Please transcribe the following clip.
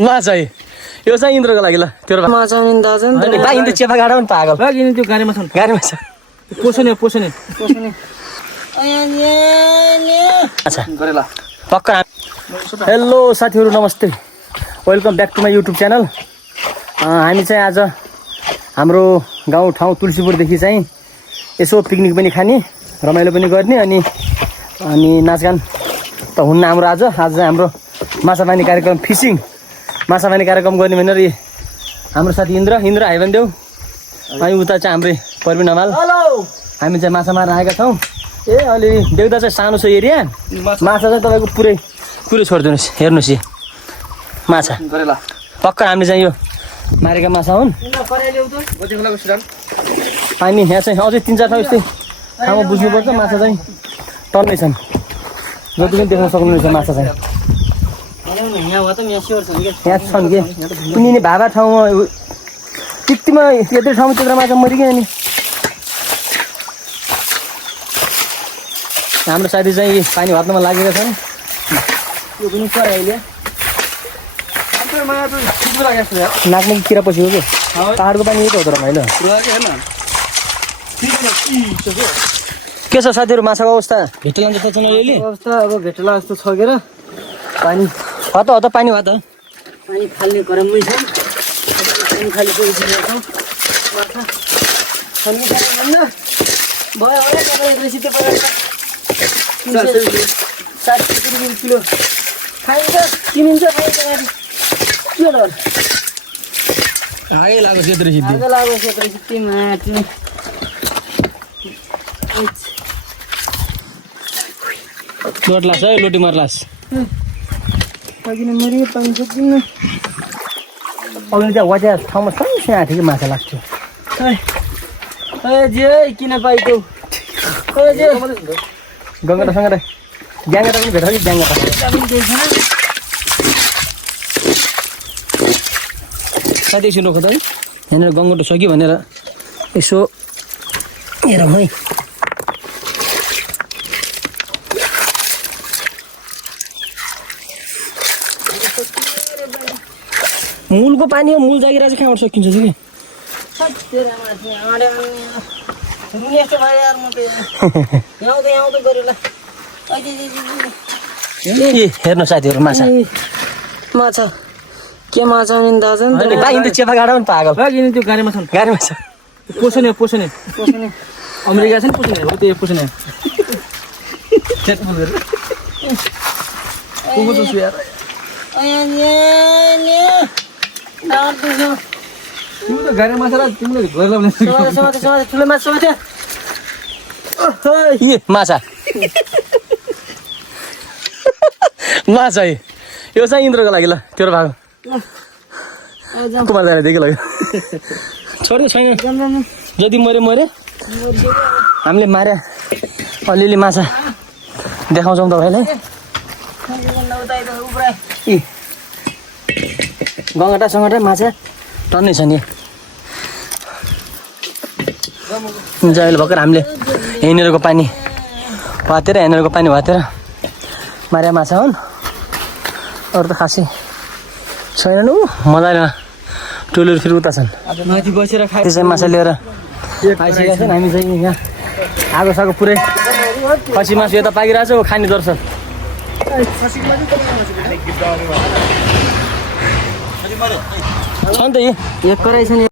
माछा है यो चाहिँ इन्द्रको लागि ल तेरो माछा नि दाजु नि इन्द्र चेपा गाडा पनि पागल किन त्यो गाडीमा छ गाडीमा छ पोसने अच्छा गरेला पक्का हेलो साथीहरू नमस्ते welcome back to my YouTube channel हामी चाहिँ आज हाम्रो गाउँ ठाउँ तुलसीपुरदेखि चाहिँ यसो पिकनिक पनि खाने रमाइलो पनि गर्ने अनि नाचगान त हुन्न हाम्रो आज हाम्रो माछा मार्ने कार्यक्रम फिसिङ माछा मार्ने कार्यक्रम गर्ने भनेर हाम्रो साथी इन्द्र आयो भने देऊ अनि उता चाहिँ हाम्रै परवीन हमाल हामी चाहिँ माछा मार्न आएका छौँ ए अलि देउता चाहिँ सानो छ एरिया माछा चाहिँ तपाईँको पुरै छोडिदिनुहोस् हेर्नुहोस् यो माछा पक्का हामीले चाहिँ यो मारेका माछा हुन् हामी यहाँ चाहिँ अझै 3-4 ठाउँ यस्तै ठाउँमा बुझ्नुपर्छ माछा चाहिँ टन्नै छन् जति पनि देख्न सक्नुहुनेछ माछा चाहिँ यहाँ छन् कि यिनी भाभा ठाउँमा त्यतिमा यत्रो ठाउँमा त्यत्रो माछा मरिगयो नि हाम्रो साथी चाहिँ पानी भात्नमा लागेका छन् यो पनि पऱ्यो अहिले नाक्ने किरा पसेको कि पाहाडको पानी यही त हो त रमाइलो के छ साथीहरू माछाको अवस्था भेटला जस्तो छ अहिले अवस्था अब भेटला जस्तो छ के र पानी हो त पानी भयो त पानी फाल्ने क्रममै छ पानी खाली परिसकेको माछा खाने भन्दा भयो होला तपाईँ एकैसित परेर 60 रुपियाँ किलो खाइन्छ किनिन्छ खाइन्छ गाडी के डर आगै लाग्यो सेत्रै सिद्धि माटी लोट लास है लोटी मार लास अघिन मरि पानी सक्दिन अघि त्यहाँ वाच्या ठाउँमा सानो आएको थियो कि माछा लाग्थ्यो जे किन पाइतो गङ्गाटासँग ग्याङ्गाटा पनि भेट्छ कि ग्याङ्गाटा साथी एकछिन रोक त है यहाँनिर गङ्गटो छ कि भनेर यसो हेरौँ है मूलको पानी हो मूल जागिरा चाहिँ कहाँबाट सकिन्छ कि हेर्नु साथीहरू माछा के माछा नि दाजु नि चेपा गाडा पनि पागल किन त्यो गाडीमा छ पोसने अमेरिका छ नि पोसने हो त्यो पोसने गाडी माछा तिमीले ठुलो माछा माछा माछा है यो चाहिँ इन्द्रको लागि ल तेरो भाग कुमार दाइले देखि लाग्यो छोड्यो छैन जति मऱ्यो हामीले मारे अलिअलि माछा देखाउँछौँ तपाईँलाई गङ्गटा माछा टन्नै छ नि अहिले भर्खर हामीले यहीँनिरको पानी भातेर यहाँनिरको पानी भातेर मारे माछा हुन् अरू त खासै छैनन् मजाले टोलहरू फेरि उता छन् माथि बसेर त्यो चाहिँ माछा लिएर आइसकेका छन् हामी चाहिँ यहाँ आगोसागो पुरै खसी मासु यता पाकिरहेको छ खाने दर्शन छ नि त एक कराइ छ नि